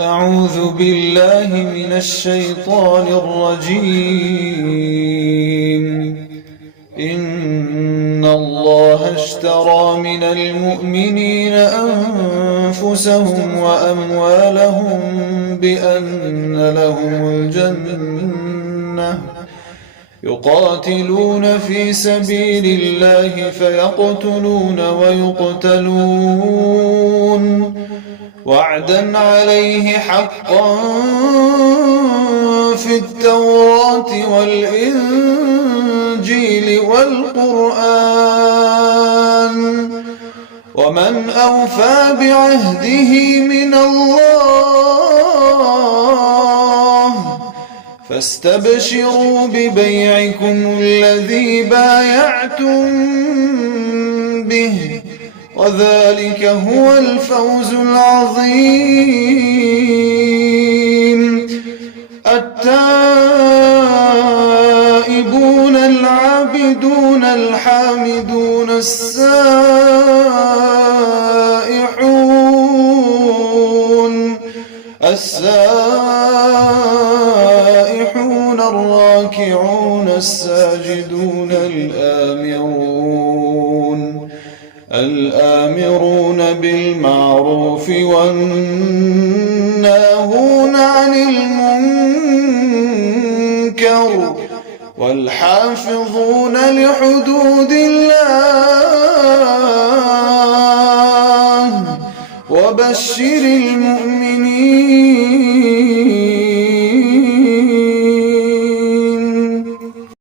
أعوذ بالله من الشيطان الرجيم. إن الله اشترى من المؤمنين أنفسهم وأموالهم بأن لهم الجنة يقاتلون في سبيل الله فيقتلون ويقتلون وعدا عليه حقا في التوراة والإنجيل والقرآن ومن أوفى بعهده من الله فاستبشروا ببيعكم الذي بايعتم به وذلك هو الفوز العظيم. التائبون العابدون الحامدون السائحون الراكعون الساجدون الآمرون بالمعروف والناهون عن المنكر والحافظون لحدود الله وبشر المؤمنين